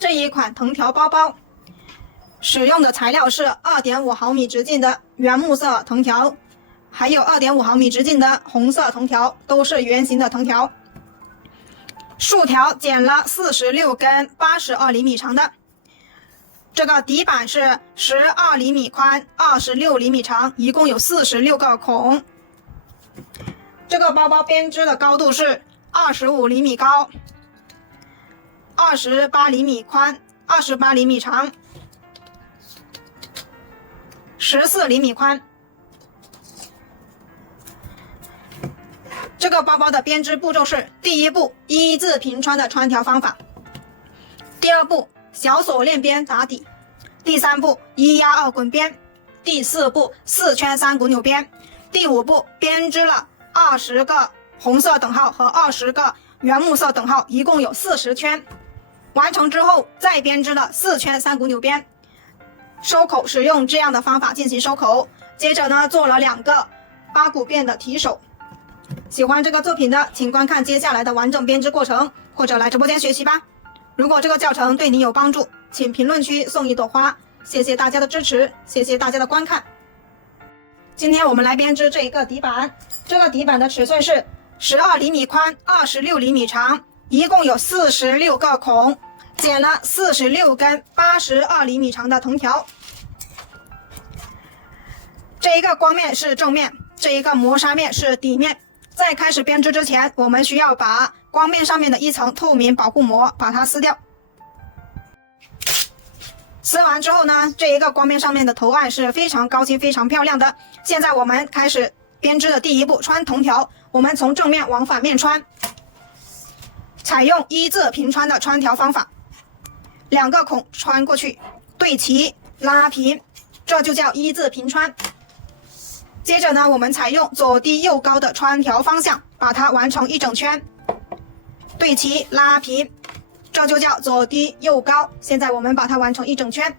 这一款藤条包包使用的材料是 2.5 毫米直径的原木色藤条，还有 2.5 毫米直径的红色藤条，都是圆形的藤条。竖条剪了46根82厘米长的，这个底板是12厘米宽26厘米长，一共有46个孔。这个包包编织的高度是25厘米高，28厘米宽，28厘米长，14厘米宽。这个包包的编织步骤是：第一步，一字平穿的穿条方法；第二步，小锁链边打底；第三步，1压2滚边；第四步，4圈3股扭边；第五步，编织了20个红色等号和20个原木色等号，一共有40圈。完成之后，再编织了4圈3股扭边。收口是用这样的方法进行收口。接着呢，做了2个8股辫的提手。喜欢这个作品的，请观看接下来的完整编织过程，或者来直播间学习吧。如果这个教程对你有帮助，请评论区送1朵花。谢谢大家的支持，谢谢大家的观看。今天我们来编织这一个底板，这个底板的尺寸是12厘米宽，26厘米长，一共有46个孔，剪了46根82厘米长的藤条。这一个光面是正面，这一个磨砂面是底面。在开始编织之前，我们需要把光面上面的一层透明保护膜把它撕掉。撕完之后呢，这一个光面上面的图案是非常高清非常漂亮的。现在我们开始编织的第一步，穿藤条。我们从正面往反面穿，采用一字平穿的穿条方法，2个孔穿过去，对齐拉平，这就叫一字平穿。接着呢，我们采用左低右高的穿条方向，把它完成一整圈，对齐拉平，这就叫左低右高。现在我们把它完成一整圈。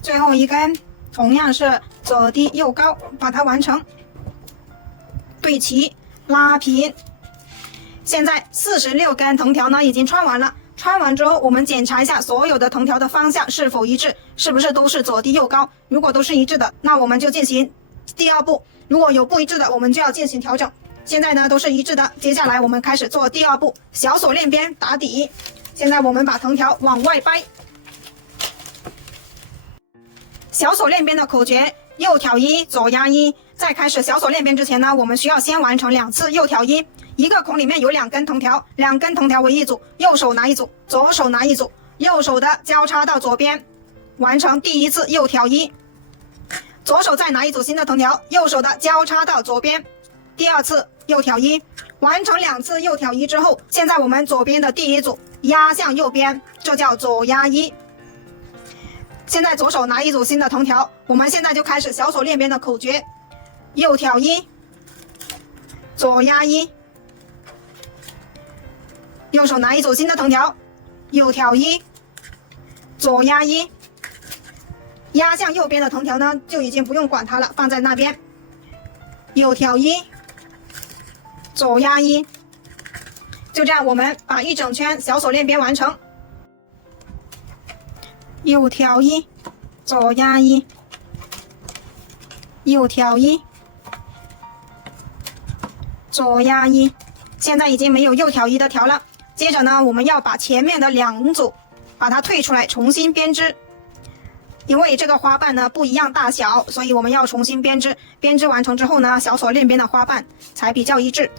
最后一根同样是左低右高，把它完成，对齐拉平。现在46根藤条呢已经穿完了。穿完之后，我们检查一下所有的藤条的方向是否一致，是不是都是左低右高。如果都是一致的，那我们就进行第二步。如果有不一致的，我们就要进行调整。现在呢都是一致的，接下来我们开始做第二步，小锁链边打底。现在我们把藤条往外掰。小锁链边的口诀：右挑1，左压1。在开始小锁链边之前呢，我们需要先完成2次右挑1。一个孔里面有2根藤条，2根藤条为一组，右手拿一组，左手拿一组，右手的交叉到左边，完成第一次右挑1。左手再拿一组新的藤条，右手的交叉到左边，第2次右挑1。完成2次右挑1之后，现在我们左边的第一组压向右边，这叫左压1。现在左手拿一组新的藤条，我们现在就开始小锁链边的口诀：右挑1，左压1。右手拿一组新的藤条，右挑1，左压1。压向右边的藤条呢，就已经不用管它了，放在那边。右挑1，左压1。就这样，我们把一整圈小锁链边完成。右挑1，左压1，右挑1，左压1。现在已经没有右挑1的条了。接着呢，我们要把前面的2组把它退出来，重新编织。因为这个花瓣呢不一样大小，所以我们要重新编织。编织完成之后呢，小锁链边的花瓣才比较一致。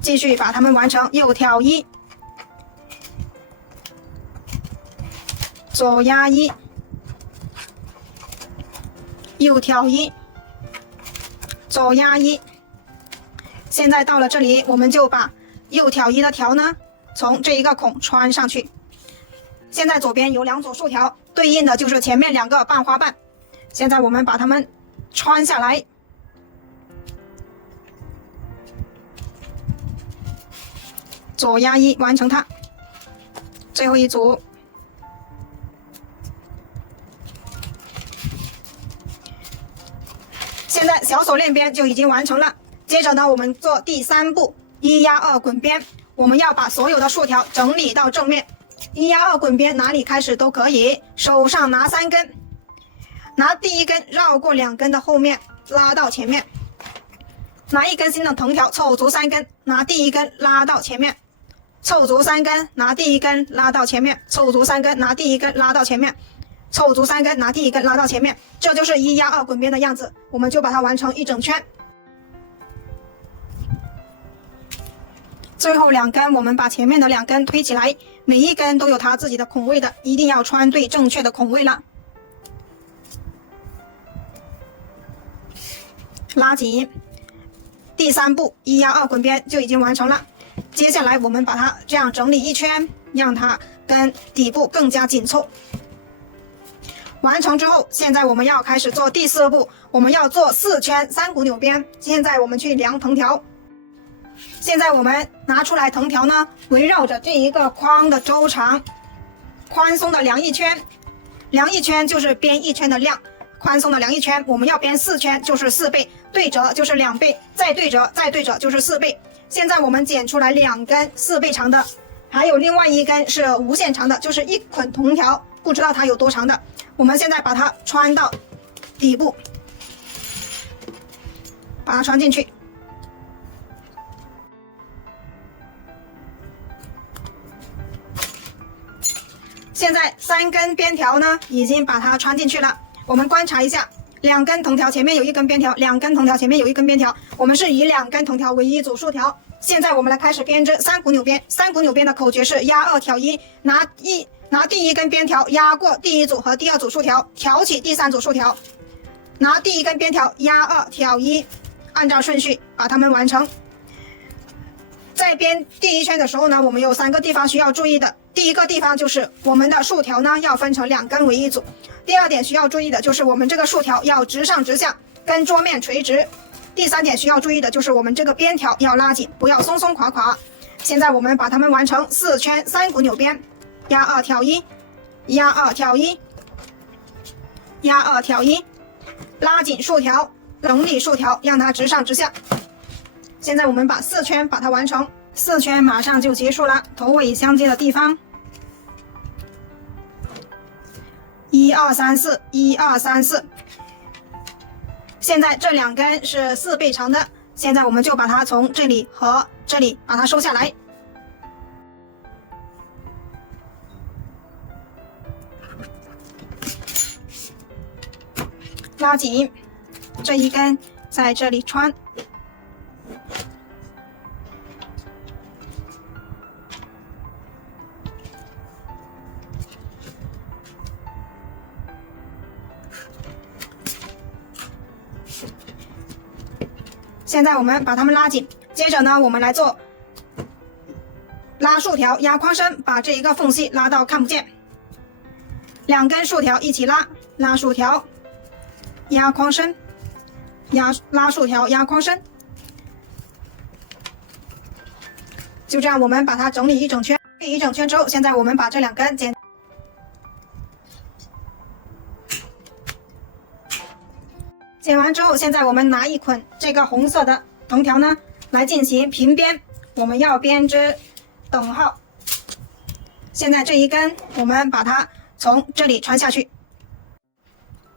继续把它们完成，右挑1，左压1，右挑1，左压1。现在到了这里，我们就把右挑1的条呢从这一个孔穿上去。现在左边有2组竖条，对应的就是前面2个半花瓣。现在我们把它们穿下来，左压1完成它。最后一组，现在小锁链边就已经完成了。接着呢，我们做第3步1压2滚边，我们要把所有的竖条整理到正面。1压2滚边哪里开始都可以，手上拿3根，拿第1根绕过2根的后面，拉到前面，拿1根新的藤条凑足3根，拿第1根拉到前面，凑足3根，拿第1根拉到前面，凑足3根，拿第1根拉到前面，凑足3根，拿第1根拉到前面，这就是1压2滚边的样子。我们就把它完成一整圈。最后2根，我们把前面的2根推起来，每一根都有它自己的孔位的，一定要穿对正确的孔位了。拉紧，第3步1压2滚边就已经完成了。接下来我们把它这样整理一圈，让它跟底部更加紧凑。完成之后，现在我们要开始做第4步，我们要做4圈3股扭边。现在我们去量藤条。现在我们拿出来藤条呢，围绕着这一个框的周长，宽松的量一圈，量一圈就是编1圈的量，宽松的量1圈，我们要编4圈就是4倍，对折就是2倍，再对折再对折就是4倍。现在我们剪出来2根4倍长的，还有另外1根是无限长的，就是1捆藤条，不知道它有多长的。我们现在把它穿到底部，把它穿进去。现在3根边条呢，已经把它穿进去了。我们观察一下，2根藤条前面有1根边条，2根藤条前面有1根边条，我们是以2根藤条为1组竖条。现在我们来开始编织3股扭边。3股扭边的口诀是压2挑1，拿第1根边条压过第1组和第2组竖条，挑起第3组竖条，拿第1根边条压2挑1，按照顺序把它们完成。在编第1圈的时候呢，我们有3个地方需要注意的。第一个地方就是我们的竖条呢要分成2根为1组。第2点需要注意的就是我们这个竖条要直上直下，跟桌面垂直。第3点需要注意的就是我们这个边条要拉紧，不要松松垮垮。现在我们把它们完成4圈3股扭边，压2挑1，压2挑1，压2挑1，拉紧竖条，整理竖条，让它直上直下。现在我们把4圈把它完成，4圈马上就结束了，头尾相接的地方，1、2、3、4， 1、2、3、4。现在这2根是4倍长的，现在我们就把它从这里和这里把它收下来，拉紧，这1根在这里穿。现在我们把它们拉紧，接着呢，我们来做拉竖条压框身，把这一个缝隙拉到看不见。2根竖条一起拉，拉竖条压框身，拉竖条压框身。就这样，我们把它整理一整圈。一整圈之后，现在我们把这2根剪完之后，现在我们拿1捆这个红色的藤条呢，来进行平编。我们要编织等号。现在这1根，我们把它从这里穿下去，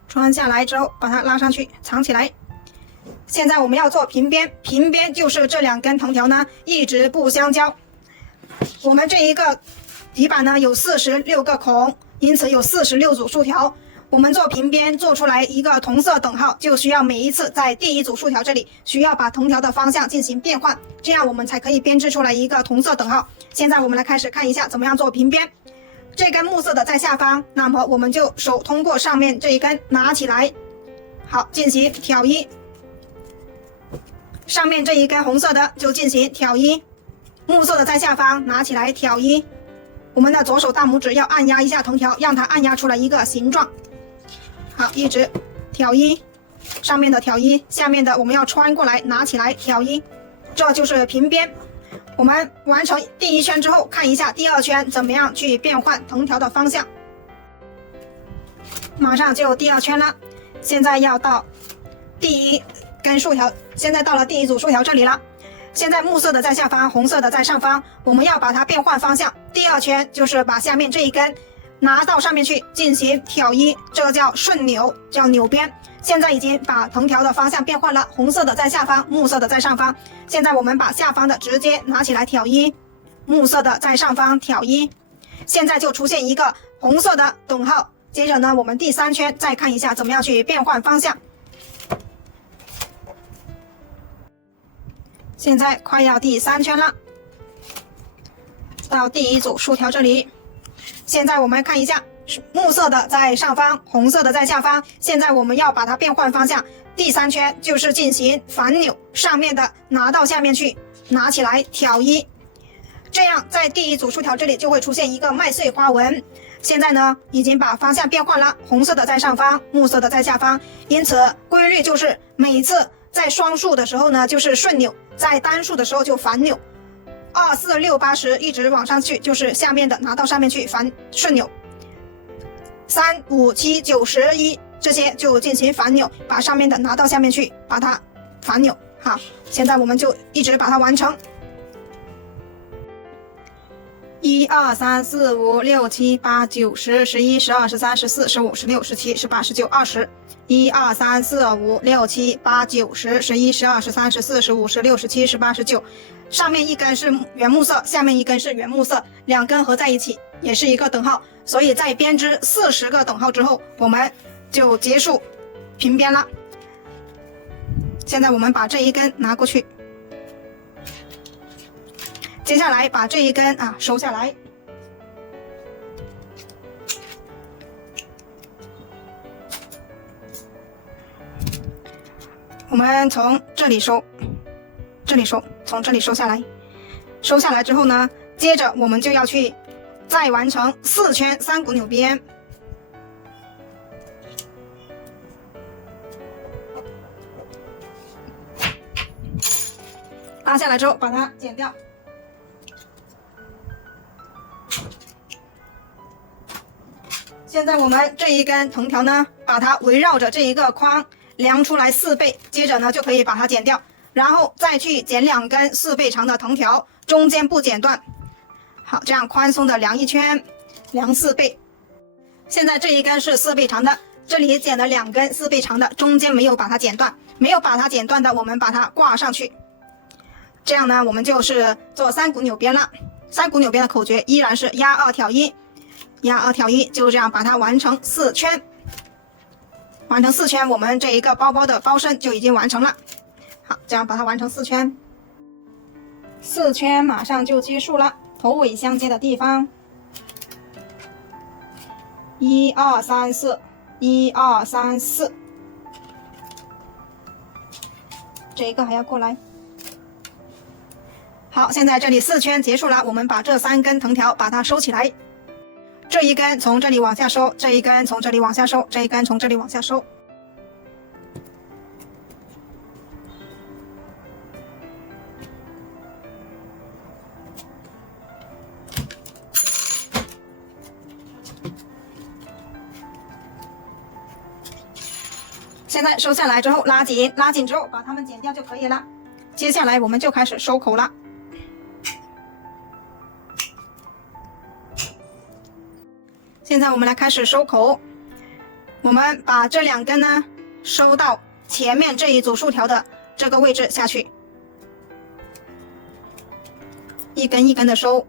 穿下来之后把它拉上去，藏起来。现在我们要做平编，平编就是这2根藤条呢一直不相交。我们这一个底板呢有46个孔，因此有46组竖条。我们做平编做出来一个同色等号，就需要每一次在第1组竖条这里需要把藤条的方向进行变换，这样我们才可以编织出来一个同色等号。现在我们来开始看一下怎么样做平编。这根木色的在下方，那么我们就手通过上面这一根拿起来，好，进行挑1。上面这一根红色的就进行挑1，木色的在下方拿起来挑1。我们的左手大拇指要按压一下藤条，让它按压出来一个形状。好，一直挑1，上面的挑1，下面的我们要穿过来拿起来挑1，这就是平编。我们完成第1圈之后，看一下第2圈怎么样去变换藤条的方向。马上就第2圈了，现在要到第一根竖条，现在到了第一组竖条这里了。现在木色的在下方，红色的在上方，我们要把它变换方向。第二圈就是把下面这一根拿到上面去进行挑一，这个叫顺扭，叫扭边。现在已经把藤条的方向变换了，红色的在下方，木色的在上方。现在我们把下方的直接拿起来挑一，木色的在上方挑一，现在就出现一个红色的等号。接着呢，我们第三圈再看一下怎么样去变换方向。现在快要第三圈了，到第一组竖条这里。现在我们看一下，木色的在上方，红色的在下方。现在我们要把它变换方向，第三圈就是进行反扭，上面的拿到下面去，拿起来挑一。这样在第一组竖条这里就会出现一个麦穗花纹。现在呢，已经把方向变换了，红色的在上方，木色的在下方。因此规律就是每次在双数的时候呢，就是顺扭，在单数的时候就反扭。2、4、6、8、10一直往上去，就是下面的拿到上面去反顺扭。3、5、7、9、10、1这些就进行反扭，把上面的拿到下面去，把它反扭。好，现在我们就一直把它完成。1、2、3、4、5、6、7、8、9、10、11、12、13、14、15、16、17、18、19、20。1、2、3、4、5、6、7、8、9、10、11、12、13、14、15、16、17、18、19。上面一根是原木色，下面一根是原木色，两根合在一起也是一个等号。所以在编织40个等号之后，我们就结束平编了。现在我们把这一根拿过去。接下来把这一根收下来，我们从这里收，这里收，从这里收下来。收下来之后呢，接着我们就要去再完成4圈3股扭边。拉下来之后把它剪掉。现在我们这一根藤条呢，把它围绕着这一个框量出来4倍，接着呢就可以把它剪掉，然后再去剪2根4倍长的藤条，中间不剪断。好，这样宽松的量一圈，量4倍。现在这一根是4倍长的，这里剪了2根4倍长的，中间没有把它剪断，没有把它剪断的，我们把它挂上去。这样呢，我们就是做3股扭边了。3股扭边的口诀依然是压2挑1。压2挑1，就这样把它完成4圈。完成4圈，我们这一个包包的包身就已经完成了。好，这样把它完成4圈。4圈马上就结束了，头尾相接的地方，1、2、3、4， 1、2、3、4，这一个还要过来。好，现在这里4圈结束了，我们把这3根藤条把它收起来。这一根从这里往下收，这一根从这里往下收，这一根从这里往下收。现在收下来之后拉紧，拉紧之后把它们剪掉就可以了。接下来我们就开始收口了。现在我们来开始收口，我们把这2根呢收到前面这一组竖条的这个位置下去，一根一根的收。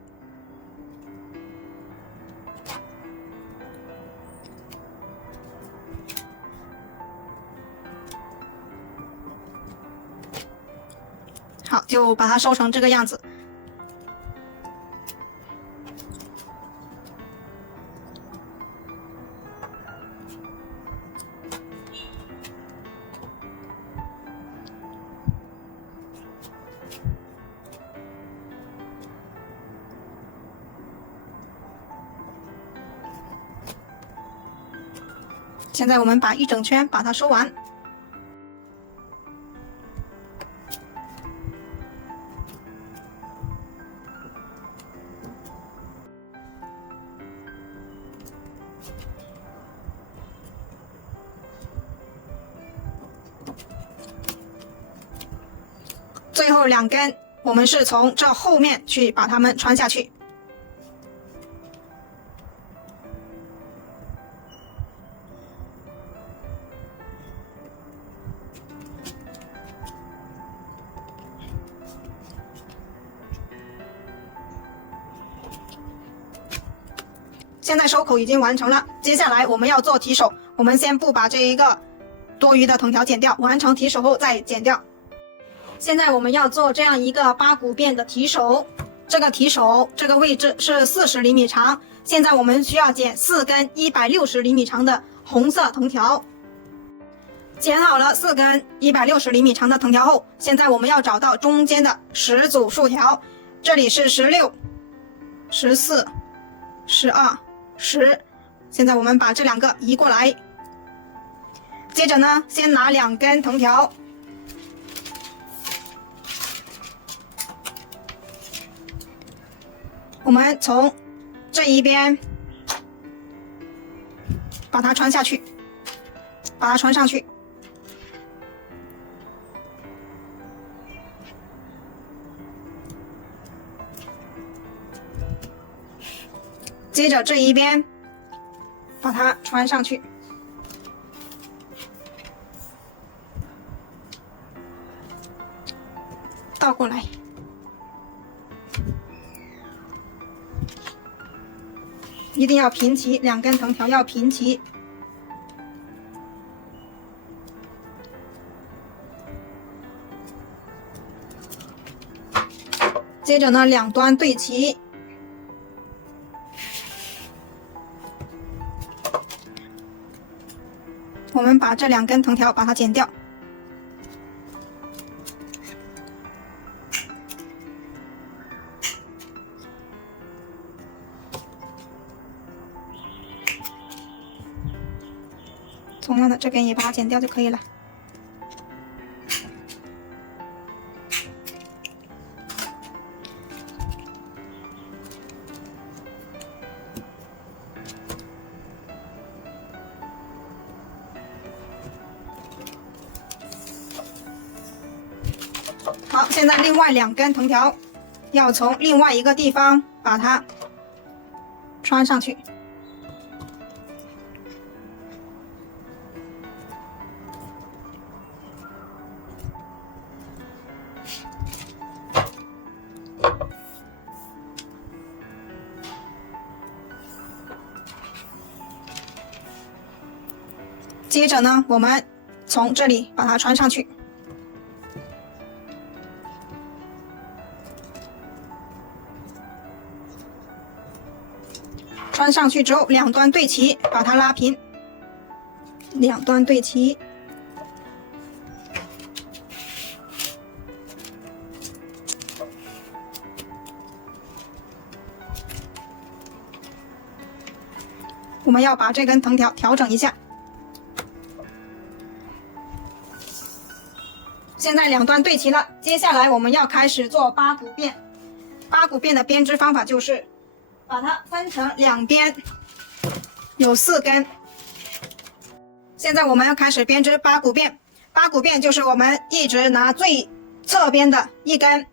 好，就把它收成这个样子。现在我们把一整圈把它收完。最后2根我们是从这后面去把它们穿下去。现在收口已经完成了，接下来我们要做提手，我们先不把这一个多余的藤条剪掉，完成提手后再剪掉。现在我们要做这样一个8股辫的提手，这个提手这个位置是40厘米长，现在我们需要剪4根160厘米长的红色藤条。剪好了4根160厘米长的藤条后，现在我们要找到中间的10组竖条，这里是16、14、12、10，现在我们把这2个移过来。接着呢，先拿2根藤条，我们从这一边把它穿下去，把它穿上去。接着这一边把它穿上去，倒过来，一定要平齐，2根藤条要平齐。接着呢，2端对齐。我们把这2根藤条把它剪掉，同样的这边也把它剪掉就可以了。好，现在另外2根藤条要从另外一个地方把它穿上去。接着呢，我们从这里把它穿上去。穿上去之后，2端对齐，把它拉平，2端对齐。我们要把这根藤条调整一下。现在2端对齐了，接下来我们要开始做8股辫。8股辫的编织方法就是把它分成2边，有4根。现在我们要开始编织8股辫。8股辫就是我们一直拿最侧边的1根，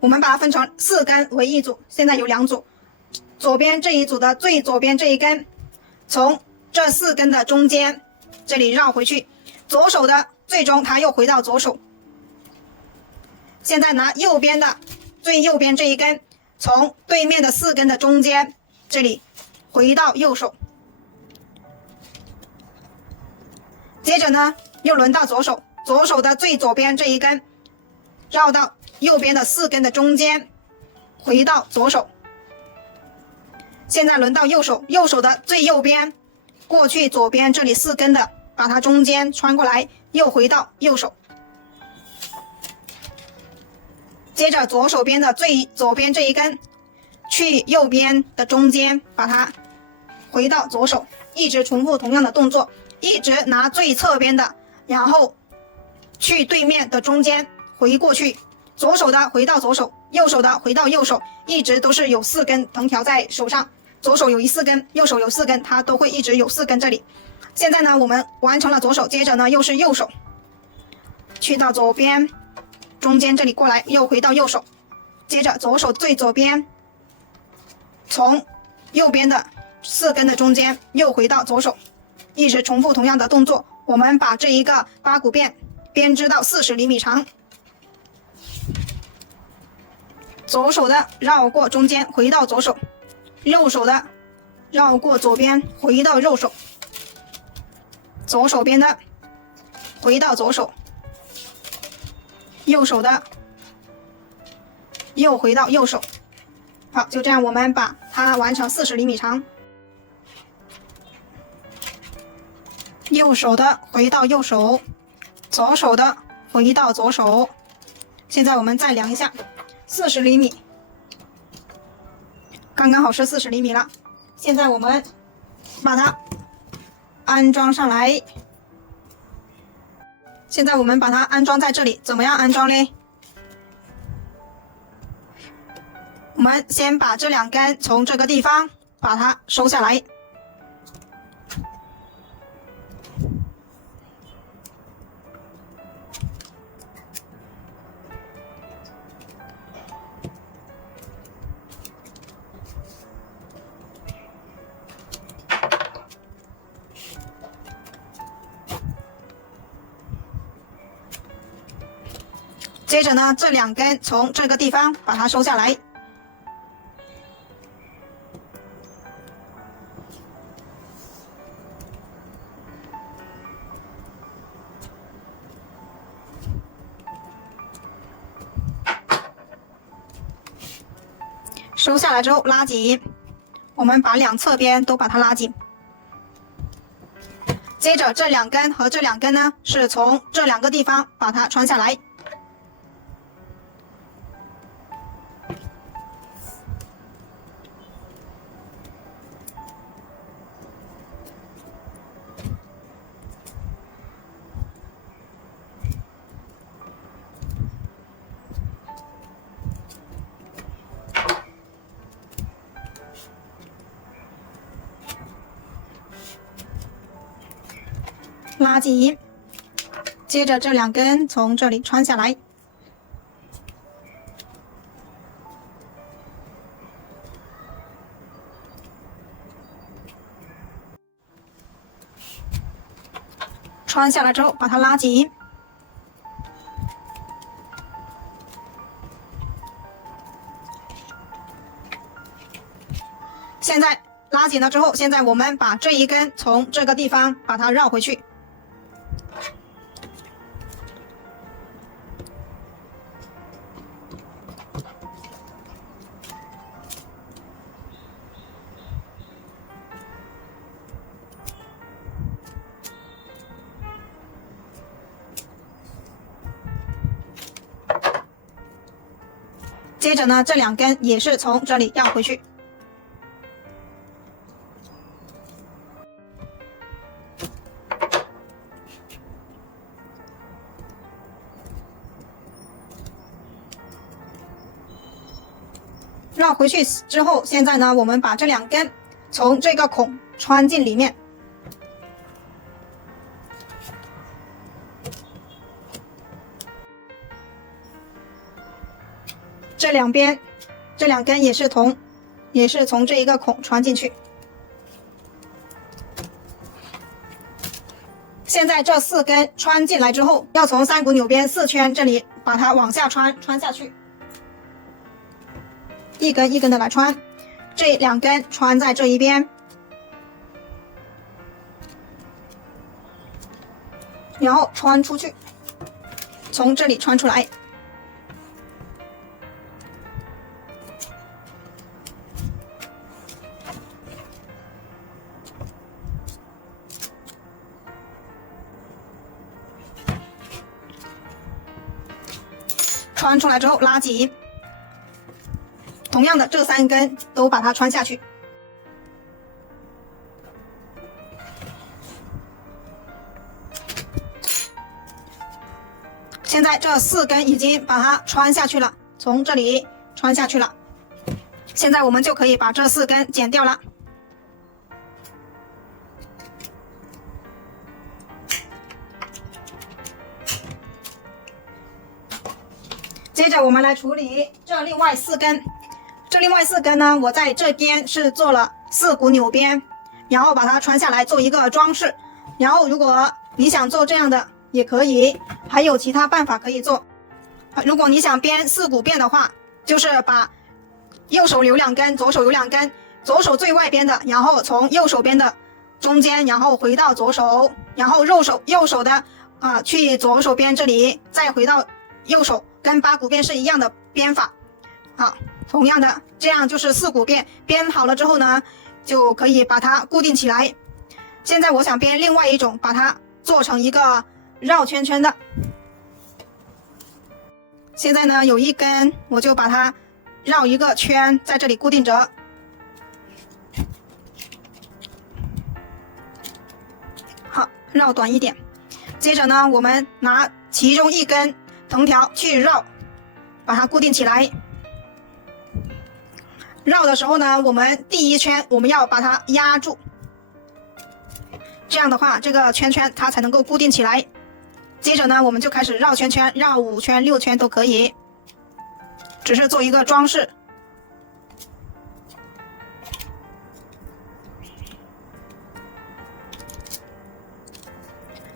我们把它分成4根为一组，现在有2组。左边这一组的最左边这一根，从这4根的中间这里绕回去，左手的最终它又回到左手。现在拿右边的最右边这一根，从对面的4根的中间这里回到右手。接着呢，又轮到左手，左手的最左边这一根，绕到右边的4根的中间，回到左手。现在轮到右手，右手的最右边，过去左边这里4根的，把它中间穿过来，又回到右手。接着左手边的最左边这一根，去右边的中间，把它回到左手，一直重复同样的动作，一直拿最侧边的，然后去对面的中间回过去，左手的回到左手，右手的回到右手，一直都是有4根藤条在手上，左手有4根，右手有4根，它都会一直有4根这里。现在呢，我们完成了左手，接着呢又是右手，去到左边，中间这里过来，又回到右手，接着左手最左边，从右边的4根的中间又回到左手，一直重复同样的动作。我们把这一个八股辫编织到40厘米长，左手的绕过中间回到左手，右手的绕过左边回到右手，左手边的回到左手，右手的又回到右手。好，就这样我们把它完成40厘米长。右手的回到右手，左手的回到左手。现在我们再量一下，40厘米，刚刚好是40厘米了。现在我们把它安装上来。现在我们把它安装在这里，怎么样安装呢？我们先把这2根从这个地方把它收下来。接着呢，这2根从这个地方把它收下来。收下来之后拉紧，我们把2侧边都把它拉紧。接着这2根和这2根呢，是从这2个地方把它穿下来。拉紧，接着这2根从这里穿下来。穿下来之后把它拉紧。现在拉紧了之后，现在我们把这一根从这个地方把它绕回去。接着呢，这2根也是从这里绕回去。绕回去之后，现在呢，我们把这2根从这个孔穿进里面。这2边，这2根也是从这一个孔穿进去。现在这4根穿进来之后，要从3股纽边4圈这里把它往下穿下去，一根一根的来穿。这2根穿在这一边，然后穿出去，从这里穿出来。穿出来之后拉紧，同样的这3根都把它穿下去。现在这4根已经把它穿下去了，从这里穿下去了。现在我们就可以把这4根剪掉了。接着我们来处理这另外4根。这另外4根呢，我在这边是做了4股纽边，然后把它穿下来做一个装饰。然后如果你想做这样的也可以，还有其他办法可以做。如果你想编4股辫的话，就是把右手留2根，左手留2根，左手最外边的，然后从右手边的中间，然后回到左手，然后右手的去左手边这里，再回到右手，跟8股辫是一样的编法。同样的，这样就是4股辫。编好了之后呢，就可以把它固定起来。现在我想编另外一种，把它做成一个绕圈圈的。现在呢，有1根，我就把它绕一个圈，在这里固定着。好，绕短一点。接着呢，我们拿其中1根藤条去绕，把它固定起来。绕的时候呢，我们第1圈我们要把它压住，这样的话这个圈圈它才能够固定起来。接着呢，我们就开始绕圈圈，绕5圈6圈都可以，只是做一个装饰。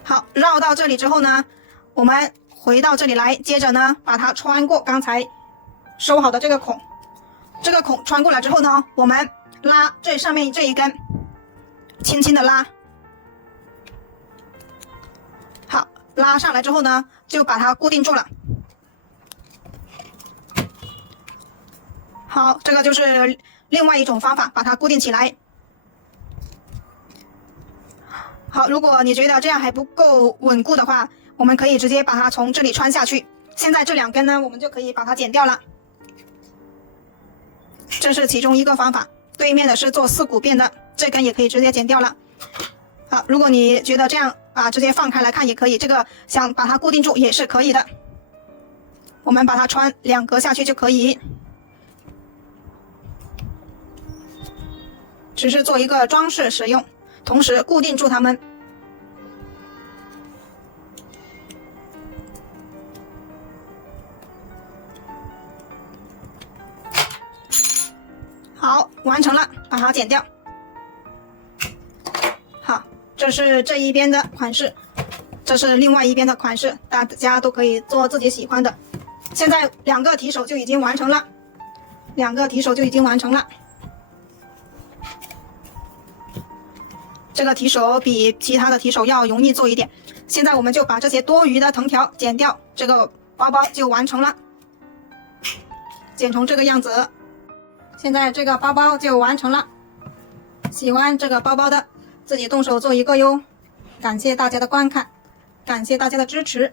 好，绕到这里之后呢，我们回到这里来，接着呢把它穿过刚才收好的这个孔。这个孔穿过来之后呢，我们拉这上面这1根，轻轻的拉。好，拉上来之后呢，就把它固定住了。好，这个就是另外一种方法，把它固定起来。好，如果你觉得这样还不够稳固的话，我们可以直接把它从这里穿下去。现在这2根呢，我们就可以把它剪掉了。这是其中一个方法，对面的是做4股辫的，这根也可以直接剪掉了。好，如果你觉得这样直接放开来看也可以，这个想把它固定住也是可以的。我们把它穿2格下去就可以，只是做一个装饰使用，同时固定住它们。好，完成了，把它剪掉。好，这是这一边的款式，这是另外一边的款式，大家都可以做自己喜欢的。现在2个提手就已经完成了，2个提手就已经完成了。这个提手比其他的提手要容易做一点。现在我们就把这些多余的藤条剪掉，这个包包就完成了，剪成这个样子。现在这个包包就完成了，喜欢这个包包的自己动手做一个哟。感谢大家的观看，感谢大家的支持。